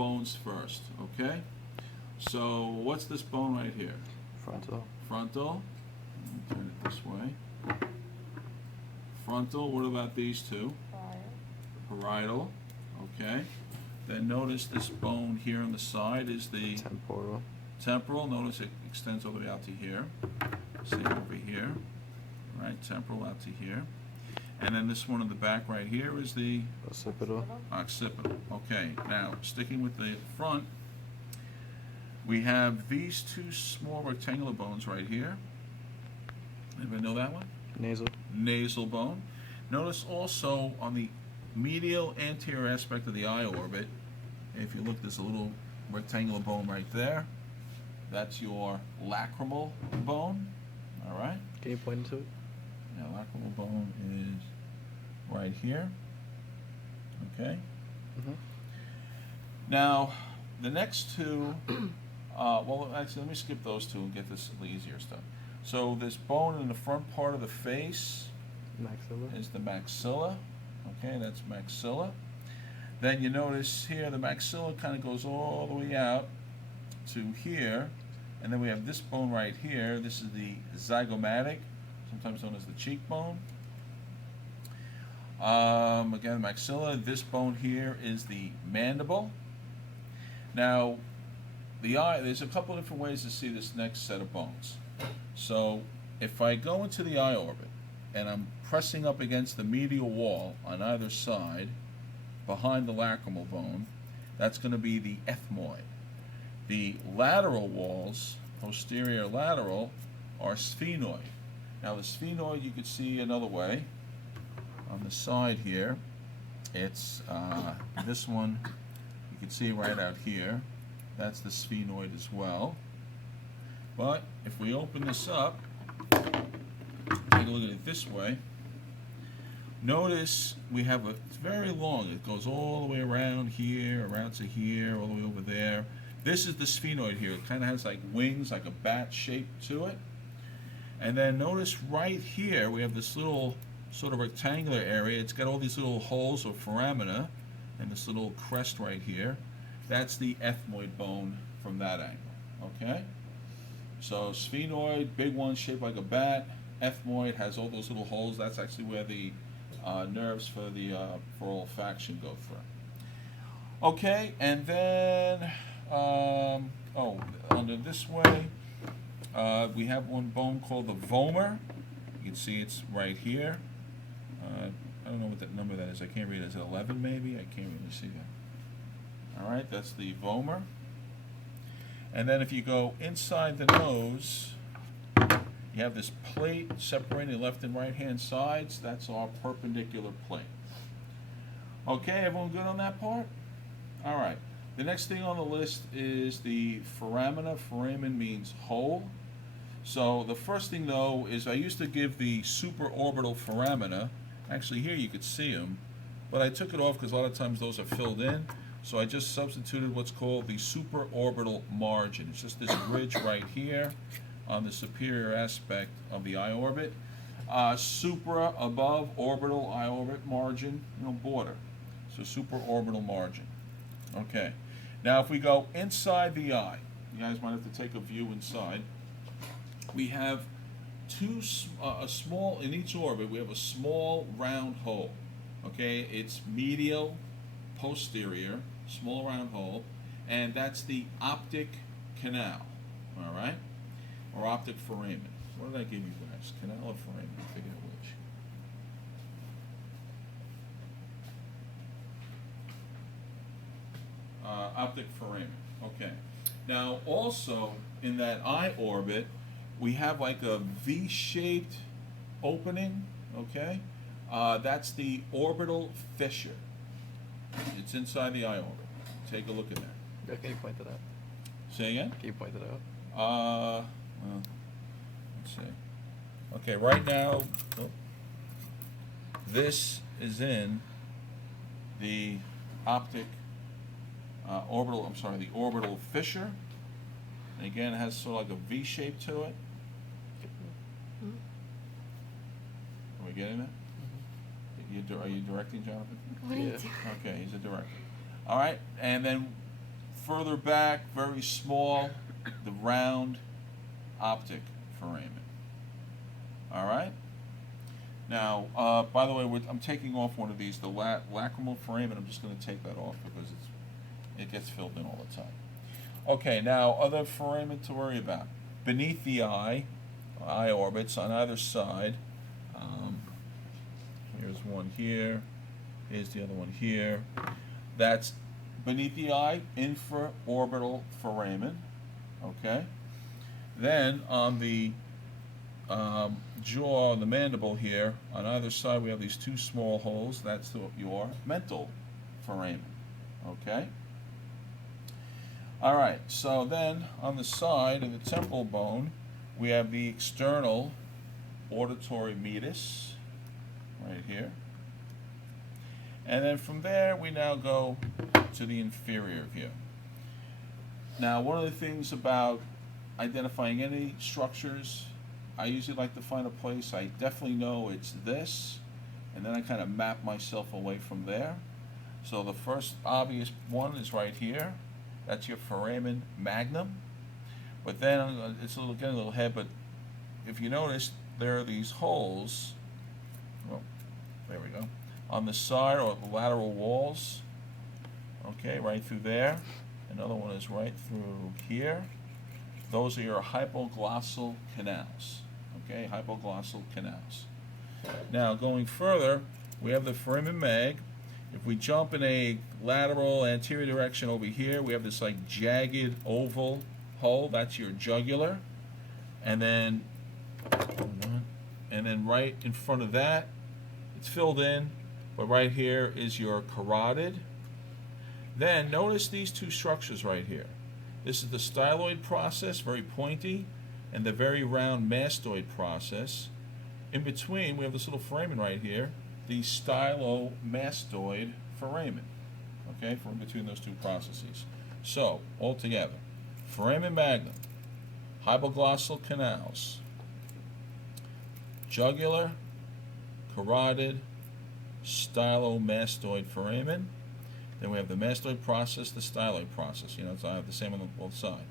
bones first, okay? So what's this bone right here? Frontal. Frontal. Let me turn it this way. Frontal. What about these two? Parietal. Okay. Then notice this bone here on the side is the Temporal. temporal. Notice it extends all the way out to here. Same over here. Right, temporal out to here. And then this one in the back right here is the Occipital. occipital. Okay, now sticking with the front, we have these two small rectangular bones right here. Anybody know that one? Nasal. Nasal bone. Notice also on the medial anterior aspect of the eye orbit, if you look, there's a little rectangular bone right there. That's your lacrimal bone. All right? Can you point to it? Now, lacrimal bone is right here. Okay? Mm-hmm. Now, the next two, well, actually, let me skip those two and get this a little easier stuff. So, this bone in the front part of the face Maxilla. is the maxilla. Okay, that's maxilla. Then you notice here the maxilla kind of goes all the way out to here. And then we have this bone right here. This is the zygomatic, sometimes known as the cheekbone. Again, maxilla. This bone here is the mandible. Now, the eye, there's a couple of different ways to see this next set of bones. So, if I go into the eye orbit and I'm pressing up against the medial wall on either side, behind the lacrimal bone, that's going to be the ethmoid. The lateral walls, posterior lateral, are sphenoid. Now the sphenoid you could see another way. On the side here, it's this one, you can see right out here. That's the sphenoid as well. But if we open this up, take a look at it this way, notice we have it's very long. It goes all the way around here, around to here, all the way over there. This is the sphenoid here. It kind of has like wings, like a bat shape to it. And then notice right here, we have this little sort of rectangular area. It's got all these little holes or foramina, and this little crest right here. That's the ethmoid bone from that angle, okay? So sphenoid, big one shaped like a bat. Ethmoid has all those little holes. That's actually where the nerves for the for olfaction go through. Okay, and then under this way, we have one bone called the vomer. You can see it's right here. I don't know what that number that is. I can't read it. Is it 11 maybe? I can't really see that. All right, that's the vomer. And then if you go inside the nose, you have this plate separating the left and right hand sides. That's our perpendicular plate. Okay, everyone good on that part? All right. The next thing on the list is the foramina. Foramen means hole. So the first thing though is I used to give the supraorbital foramina. Actually here you could see them, but I took it off because a lot of times those are filled in. So I just substituted what's called the supraorbital margin. It's just this ridge right here on the superior aspect of the eye orbit. Supra, above, orbital, eye orbit, margin, border. So supraorbital margin. Okay. Now if we go inside the eye, you guys might have to take a view inside. We have a small, in each orbit, we have a small round hole. Okay, it's medial, posterior, small round hole, and that's the optic canal, all right, or optic foramen. What did I give you guys? Canal or foramen? I forget which. Optic foramen. Okay. Now, also in that eye orbit, we have like a V-shaped opening. Okay. That's the orbital fissure. It's inside the eye orbit. Take a look at that. Yeah, can you point it out? Say again? Can you point it out? Well, let's see. Okay, right now, this is in the optic the orbital fissure. And again, it has sort of like a V shape to it. Are we getting it? Are you directing, Jonathan? Yeah. Okay, he's a director. All right, and then further back, very small, the round optic foramen. All right. Now, by the way, I'm taking off one of these, the lacrimal foramen. I'm just going to take that off because it gets filled in all the time. Okay, now other foramen to worry about. Beneath the eye orbits on either side. Here's one here. Here's the other one here. That's beneath the eye, infraorbital foramen. Okay. Then on the jaw, the mandible here, on either side we have these two small holes. That's your mental foramen. Okay. All right. So then on the side of the temporal bone, we have the external auditory meatus right here. And then from there we now go to the inferior view. Now, one of the things about identifying any structures, I usually like to find a place I definitely know it's this, and then I kind of map myself away from there. So the first obvious one is right here. That's your foramen magnum. But then it's getting a little head, but if you notice, there are these holes, well, there we go, on the side or the lateral walls. Okay, right through there. Another one is right through here. Those are your hypoglossal canals. Okay, hypoglossal canals. Now, going further, we have the foramen mag. If we jump in a lateral anterior direction over here, we have this like jagged oval hole. That's your jugular. And then right in front of that, it's filled in, but right here is your carotid. Then notice these two structures right here. This is the styloid process, very pointy, and the very round mastoid process. In between, we have this little foramen right here, the stylomastoid foramen. Okay, from between those two processes. So, all together, foramen magnum, hypoglossal canals, jugular, carotid, stylomastoid foramen. Then we have the mastoid process, the styloid process. You know, it's the same on both sides.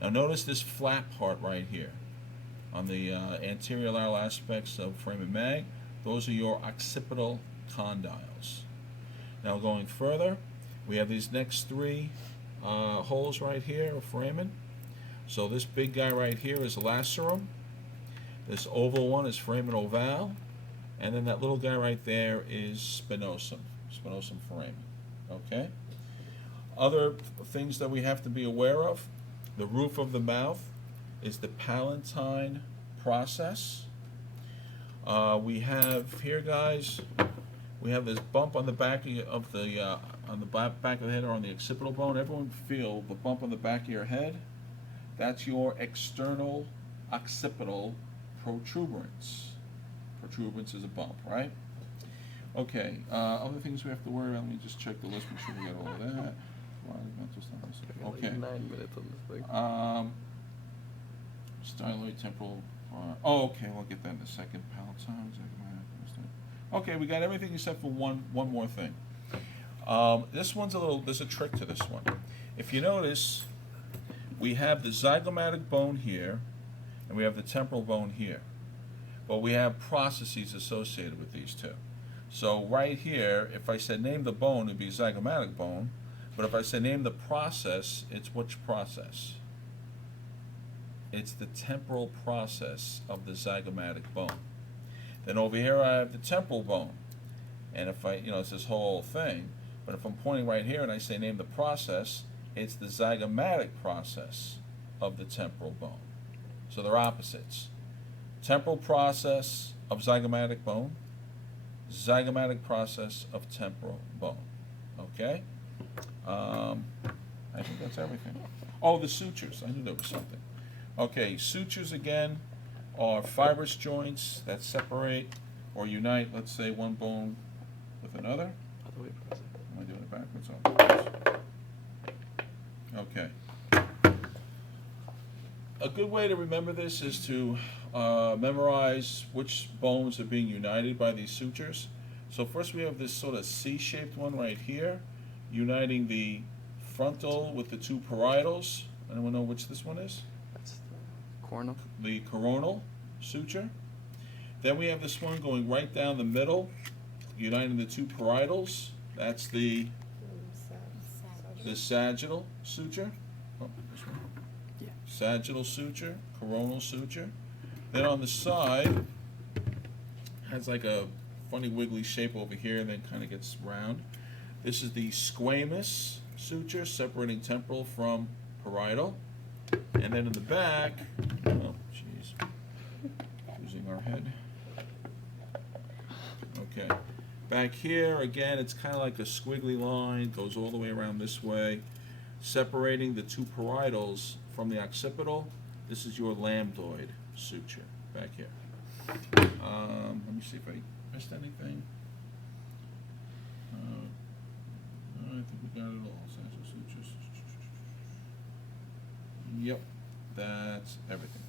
Now notice this flat part right here on the anterior lateral aspects of foramen mag. Those are your occipital condyles. Now going further, we have these next three holes right here of foramen. So this big guy right here is lacerum. This oval one is foramen ovale. And then that little guy right there is spinosum foramen. Okay? Other things that we have to be aware of, the roof of the mouth is the palatine process. We have here, guys, we have this bump on the back of the back of the head or on the occipital bone. Everyone feel the bump on the back of your head? That's your external occipital protuberance. Protuberance is a bump, right? Okay, other things we have to worry about. Let me just check the list, make sure we got all of that. Okay. Like 9 minutes on this thing. Styloid temporal. Okay, we'll get that in a second. Palatine. Okay, we got everything except for one more thing. This one's there's a trick to this one. If you notice, we have the zygomatic bone here, and we have the temporal bone here. But we have processes associated with these two. So right here, if I said name the bone, it'd be zygomatic bone. But if I say name the process, it's which process? It's the temporal process of the zygomatic bone. Then over here I have the temporal bone. And if it's this whole thing. But if I'm pointing right here and I say name the process, it's the zygomatic process of the temporal bone. So they're opposites. Temporal process of zygomatic bone, zygomatic process of temporal bone. Okay? I think that's everything. Oh, the sutures. I knew there was something. Okay, sutures again are fibrous joints that separate or unite, let's say, one bone with another. Other way across it. Am I doing it backwards? Okay. A good way to remember this is to memorize which bones are being united by these sutures. So first we have this sort of C-shaped one right here, uniting the frontal with the two parietals. Anyone know which this one is? That's the coronal. The coronal suture. Then we have this one going right down the middle, uniting the two parietals. That's the sagittal suture. Oh, this one. Yeah. Sagittal suture, coronal suture. Then on the side, has like a funny wiggly shape over here, and then kind of gets round. This is the squamous suture, separating temporal from parietal. And then in the back, oh, jeez, losing our head. Okay, back here, again, it's kind of like a squiggly line, goes all the way around this way, separating the two parietals from the occipital. This is your lambdoid suture, back here. Let me see if I missed anything. I think we got it all. Sagittal sutures. Yep, that's everything.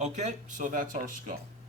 Okay, so that's our skull.